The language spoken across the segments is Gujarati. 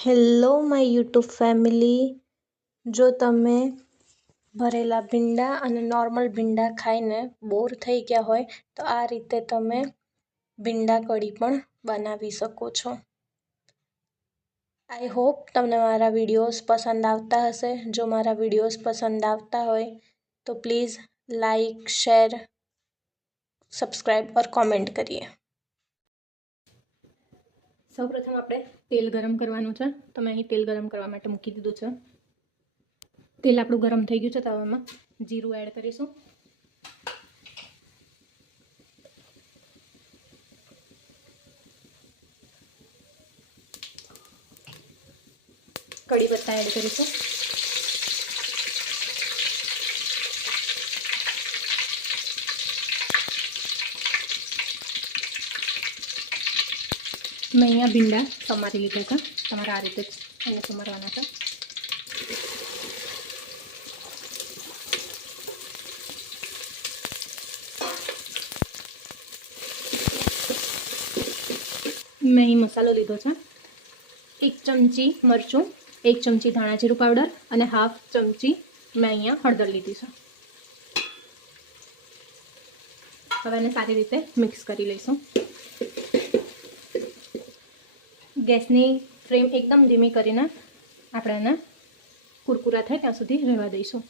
હેલો માય યુટ્યુબ ફેમિલી જો તમે ભરેલા ભીંડા અને નોર્મલ ભીંડા ખાઈને બોર થઈ ગયા હોય, તો આ રીતે તમે ભીંડા કઢી પણ બનાવી શકો છો. આઈ હોપ તમને મારા વિડીયોઝ પસંદ આવતા હશે. જો મારા વિડીયોઝ પસંદ આવતા હોય, તો please like share subscribe or comment કરીએ. સૌપ્રથમ આપણે તેલ ગરમ કરવાનું છે. તો મેં અહીં તેલ ગરમ કરવા માટે મૂકી દીધું છે. તેલ આપણું ગરમ થઈ ગયું છે તવામાં જીરું એડ કરીશું. કડી પત્તા એડ કરીશું. મેં અહીંયા ભીંડા સમારી લીધા છે તમારે આ રીતે જ એને સમારવાના છે. મેં અહીં મસાલો લીધો છે. એક ચમચી મરચું, એક ચમચી ધાણા જીરું પાવડર અને હાફ ચમચી મેં અહીંયા હળદર લીધી છે. હવે એને સારી રીતે મિક્સ કરી લઈશું. ગેસની ફ્લેમ એકદમ ધીમી કરીને આપણે એને કુરકુરા થાય ત્યાં સુધી રહેવા દઈશું.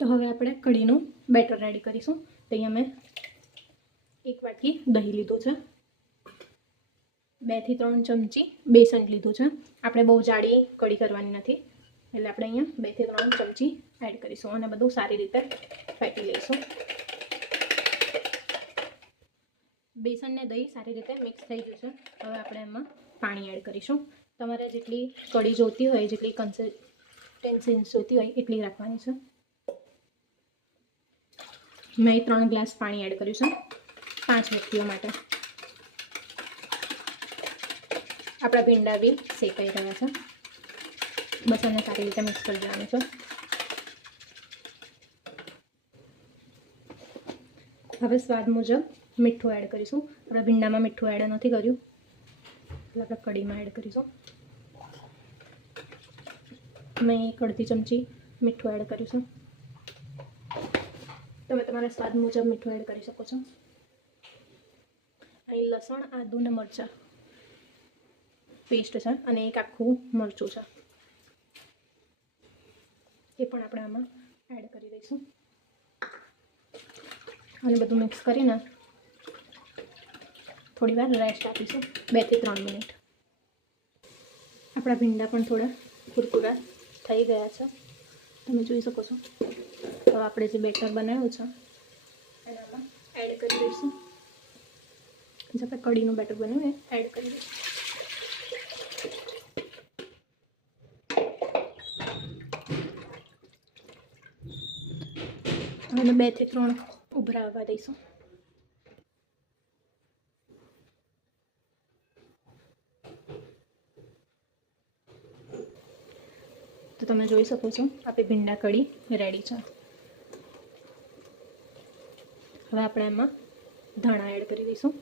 તો હવે આપણે કઢીનું બેટર રેડી કરીશું. તો અહીંયા મેં એક વાટકી દહીં લીધું છે. બેથી ત્રણ ચમચી બેસન લીધું છે. આપણે બહુ જાડી કઢી કરવાની નથી. એટલે આપણે અહીંયા બેથી ત્રણ ચમચી એડ કરીશું અને બધું સારી રીતે ફેટી લઈશું. બેસન ને દહીં સારી રીતે મિક્સ થઈ ગયું છે હવે આપણે એમાં પાણી એડ કરીશું. તમારે જેટલી કઢી જોતી હોય, જેટલી કન્સિસ્ટન્સી જોતી હોય, એટલી રાખવાની છે. મેં ત્રણ ગ્લાસ પાણી એડ કર્યું છે. પાંચ વ્યક્તિઓ માટે. આપણા ભીંડા બી શેકાઈ રહ્યા છે. બસ એને સારી રીતે મિક્સ કરી દેવાનું છે. હવે સ્વાદ મુજબ મીઠું એડ કરીશું. આપણે ભીંડામાં મીઠું એડ નથી કર્યું. એટલે આપણે કઢીમાં એડ કરીશું. મેં એક અડધી ચમચી મીઠું એડ કરીશું તમે તમારા સ્વાદ મુજબ મીઠું એડ કરી શકો છો. અહીં લસણ, આદુ ને મરચાં પેસ્ટ છે અને એક આખું મરચું છે. એ પણ આપણે આમાં એડ કરી દઈશું. અને બધું મિક્સ કરીને થોડી વાર રેસ્ટ આપીશું. બેથી ત્રણ મિનિટ. આપણા ભીંડા પણ થોડા કુરકુરા થઈ ગયા છે. તમે જોઈ શકો છો. તો આપણે જે બેટર બનાવ્યું છે એનામાં એડ કરી દઈશું. જે આપણે કઢીનું બેટર બનાવ્યું એ એડ કરી દઈશું. અને બેથી ત્રણ ઉભરાવવા દઈશું. તો તમે જોઈ શકો છો, આપણી ભીંડા કઢી રેડી છે. હવે આપણે એમાં ધાણા એડ કરી દઈશું.